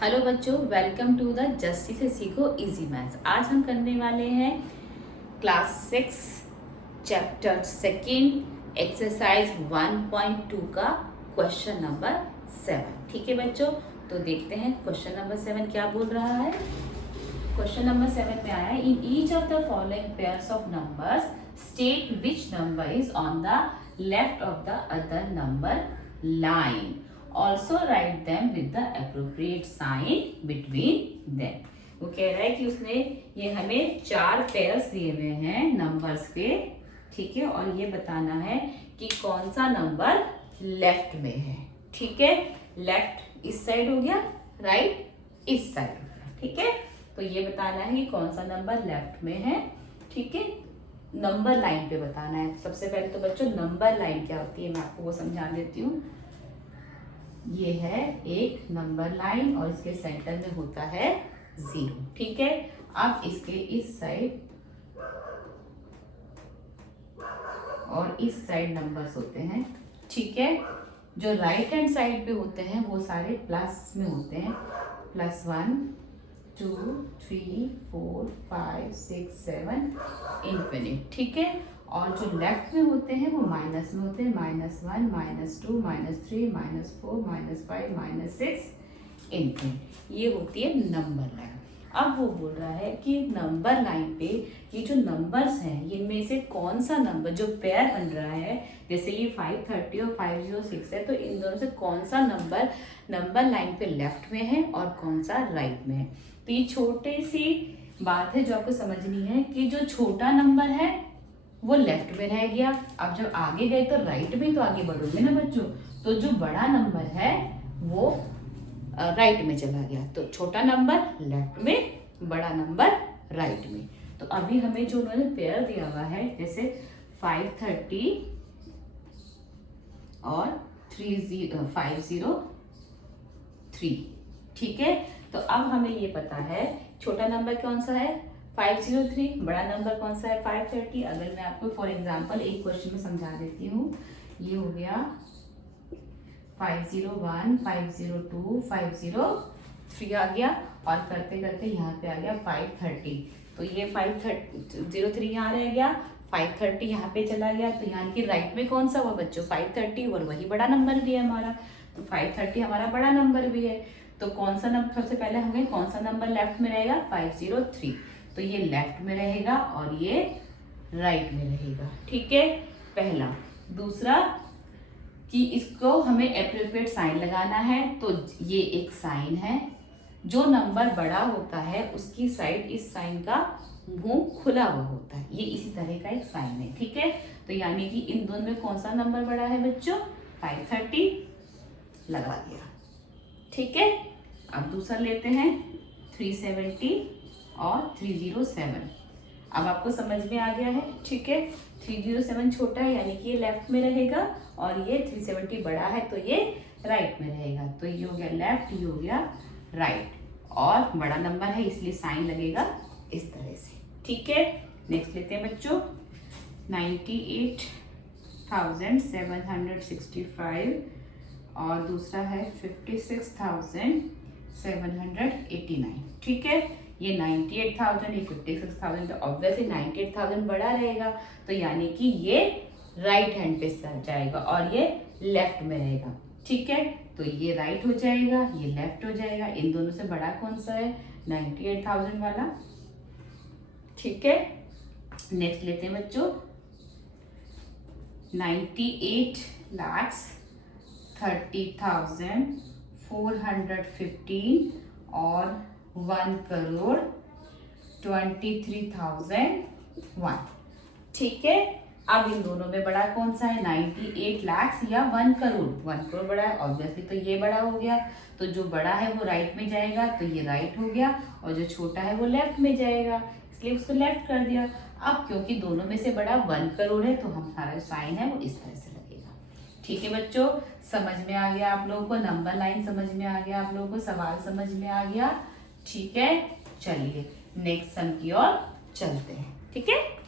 Hello बच्चों, welcome to the जस्टी से सीखो इजी मैथ्स। आज हम करने वाले हैं क्लास 6 चैप्टर सेकंड एक्सरसाइज 1.2 का क्वेश्चन नंबर 7। ठीक है बच्चों, तो देखते हैं क्वेश्चन नंबर 7 क्या बोल रहा है। क्वेश्चन नंबर 7 में आया है, in each of the following pairs of numbers state which number is on the left of the other number line, also write them with the appropriate sign between them. वो कह रहा है कि उसने ये हमें 4 पेयर्स दिए हुए हैं नंबर्स के, ठीक है, और ये बताना है कि कौन सा नंबर लेफ्ट में है। ठीक है, लेफ्ट इस साइड हो गया, राइट इस साइड हो गया। ठीक है, तो ये बताना है कि कौन सा नंबर लेफ्ट में है। ठीक है, नंबर लाइन पे बताना है। सबसे पहले तो बच्चों नंबर लाइन क्या होती है मैं आपको वो समझा देती हूँ। ये है एक नंबर लाइन और इसके सेंटर में होता है 0। ठीक है, अब इसके इस साइड और इस साइड नंबर्स होते हैं। ठीक है, जो राइट हैंड साइड पे होते हैं वो सारे प्लस में होते हैं, +1 2 3 4 5 6 7 इन्फिनिट। ठीक है, और जो लेफ्ट में होते हैं वो माइनस में होते हैं, -1 -2 -3 -4 -5 -6 इन्फिनिट। ये होती है नंबर लाइन। अब वो बोल रहा है कि नंबर लाइन पे ये जो नंबर्स हैं इनमें से कौन सा नंबर जो पेयर बन रहा है, जैसे ये 530 और 506 है, तो इन दोनों से कौन सा नंबर नंबर लाइन पे लेफ्ट में है और कौन सा राइट में है। तो ये छोटी सी बात है जो आपको समझनी है कि जो छोटा नंबर है वो लेफ्ट में रह गया। अब जब आगे गए तो राइट में तो आगे बढ़ोगे ना बच्चों, तो जो बड़ा नंबर है वो राइट में चला गया, तो छोटा नंबर लेफ्ट में, बड़ा नंबर राइट में। तो अभी हमें जो उन्होंने पेयर दिया हुआ है, जैसे 530 और 503। ठीक है, तो अब हमें ये पता है छोटा नंबर कौन सा है 503, बड़ा नंबर कौन सा है 530। अगर मैं आपको फॉर एग्जांपल एक क्वेश्चन में समझा देती हूँ, ये हो गया 501 502 503 आ गया, और करते करते यहाँ पे आ गया 530। तो ये 503 यहाँ रह गया, 530 यहाँ पे चला गया, तो यहाँ की राइट में कौन सा हुआ बच्चों 530, और वही बड़ा नंबर भी है हमारा, तो 530 हमारा बड़ा नंबर भी है। तो कौन सा नंबर सबसे पहले हमें कौन सा नंबर लेफ्ट में रहेगा 503, तो ये लेफ्ट में रहेगा और ये राइट में रहेगा। ठीक है, पहला। दूसरा कि इसको हमें एप्रोप्रिएट साइन लगाना है, तो ये एक साइन है, जो नंबर बड़ा होता है उसकी साइड इस साइन का मुंह खुला हुआ होता है, ये इसी तरह का एक साइन है। ठीक है, तो यानी कि इन दोनों में कौन सा नंबर बड़ा है बच्चों 530 लगा दिया। ठीक है, अब दूसरा लेते हैं 370 और 307। अब आपको समझ में आ गया है। ठीक है, 307 छोटा है यानी कि ये लेफ्ट में रहेगा, और ये 370 बड़ा है तो ये राइट में रहेगा। तो ये हो गया लेफ्ट, ये हो गया राइट, और बड़ा नंबर है इसलिए साइन लगेगा इस तरह से। ठीक है, नेक्स्ट लेते हैं बच्चों 98,765 और दूसरा है 56,789। ठीक है, ये 98,000 ये 56,000, तो ऑब्वियसली 98,000 बड़ा रहेगा, तो यानी कि ये राइट हैंड पे जाएगा और ये लेफ्ट में रहेगा। ठीक है, तो ये राइट हो जाएगा, ये लेफ्ट हो जाएगा। इन दोनों से बड़ा कौन सा है 98,000 वाला। ठीक है, नेक्स्ट लेते हैं बच्चों 98,30,415 और 1,23,001। ठीक है, अब इन दोनों में बड़ा कौन सा है 98 लाख या 1 करोड़। 1 करोड़ बड़ा है ऑब्वियसली, तो ये बड़ा हो गया, तो जो बड़ा है वो राइट में जाएगा, तो ये राइट हो गया, और जो छोटा है वो लेफ्ट में जाएगा, इसलिए उसको लेफ्ट कर दिया। अब क्योंकि दोनों में से बड़ा 1 करोड़ है, तो हमारा साइन है वो इस तरह से लगेगा। ठीक है बच्चों, समझ में आ गया आप लोगों को, नंबर लाइन समझ में आ गया आप लोगों को, सवाल समझ में आ गया। ठीक है, चलिए नेक्स्ट सम की ओर चलते हैं। ठीक है।